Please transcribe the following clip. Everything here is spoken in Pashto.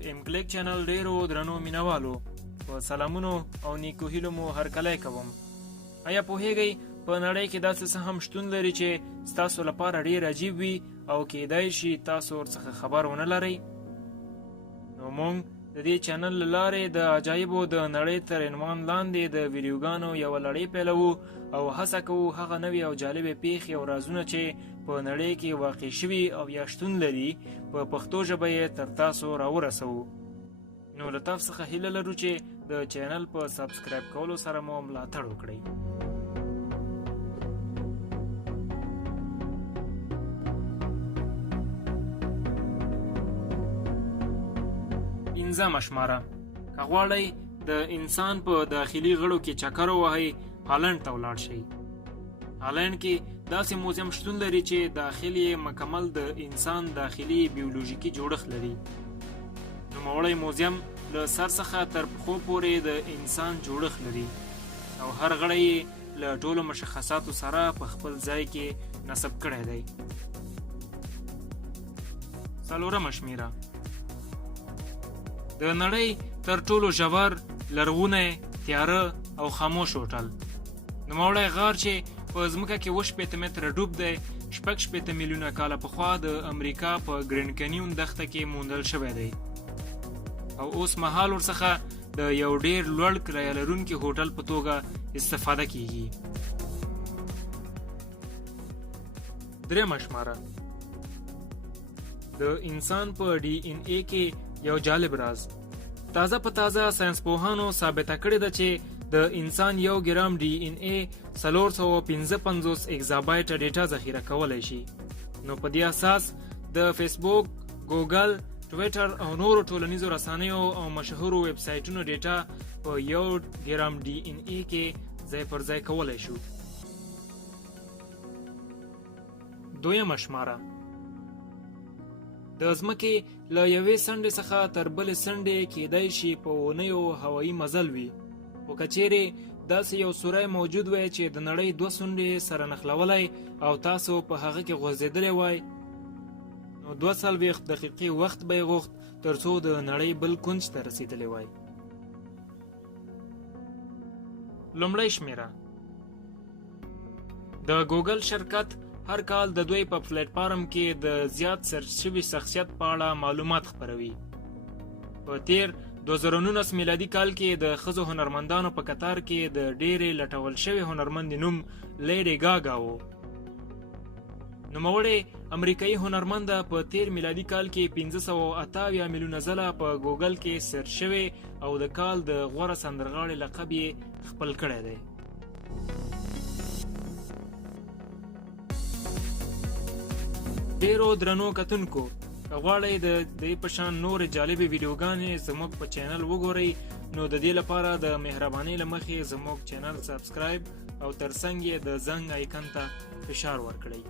اف ام کلیک چینل ډیرو درنو مینوالو په سلامونو او نیکو هیلو مو هرکلی کوم. آیا پوهیږئ په نړۍ کې داسې څه هم شتون لري چې ستاسو لپاره ډیر عجیب وي او کیدای شي تاسو ورڅخه خبر ونه لرئ؟ نو موږ د دې چینل له لارې د عجایبو د نړۍ تر عنوان لاندې د ویډیوګانو یوه لړۍ پیلوو او هڅه کوو هغه نوې او جالبې پیښې او رازونه چې په نړۍ کې واقع شوي او یا شتون لري په پښتو ژبه یې تر تاسو راورسوو. نو له تاسو څخه هیله لرو چې د چینل په سبسکرایب کولو سره مو ملاتړ وکړئ. پنځمه شماره، که غواړئ د انسان په داخلي غړو کې چکر ووهئ، هالند ته ولاړ شئ. هالند کې داسې موزیم شتون لري چې داخل یې مکمل د انسان داخلي بیولوژیکي جوړښت لري. نوموړی موزیم له سر څخه تر پښو پورې د انسان جوړښت لري او هر غړی یې له ټولو مشخصاتو سره په خپل ځای کې نصب کړی دی. څلورمه شمیره، د نړۍ تر ټولو ژور، لرغونی، تیاره او خاموش هوټل. نوموړی غار چې په ځمکه کې 80 متره ډوب دی، 60 میلیونه کاله پخوا د امریکا په ګرینډ کنیون دښته کې موندل شوی دی او اوس مهال ورڅخه د یو ډیر لوړ کرایه لرونکي هوټل په توګه استفاده کیږي. درېمه شماره، د انسان په ډي ان اے کې یو جالب راز. تازه په تازه ساینسپوهانو ثابته کړې ده چې د انسان 1 ګرام ډي ان اے 455 ایگزابایټه ډیټا ذخیره کولی شي. نو په دې اساس د فیسبوک، ګوګل، ټویټر او نورو ټولنیزو رسنیو او مشهورو ویب سایټونو ډیټا په 1 ګرام ډي ان اے کې ځای پر ځای کولی شو. دویمه شماره، د ځمکې له یوې څنډې څخه تر بلې څنډې کیدای شي په اونیو هوایي مزل وي، خو که چیرې داسې یو سوری موجود وی چې د نړۍ 2 څنډې سره نښلولی او تاسو په هغه کې غځېدلی وای، نو 42 دقیقې وخت به یې غوښت تر څو د نړۍ بل کونج ته رسېدلی وای. لومړی شمیره، د ګوګل شرکت هر کال د دوی په پلیټ فارم کې د زیات سرچ شوي شخصیت په اړه معلومات خپروي. په تیر 2019 میلادي کال کې د ښځو هنرمندانو په کتار کې د ډېرې لټول شوې هنرمندې نوم لیډي ګاګا و. نوموړې امریکایي هنرمنده په تیر میلادي کال کې 578 میلیونه ځله په ګوګل کې سرچ شوې او د کال د غوره سندرغاړې لقب یې خپل کړی دی. ډیرو درنو کتونکو، که غواړئ د دې په شان نورې جالبې ویډیوګانې زموږ په چینل وګورئ، نو د دې لپاره د مهربانۍ له مخې زموږ چینل سبسکرایب او ترڅنګ یې د زنګ آیکن ته فشار ورکړئ.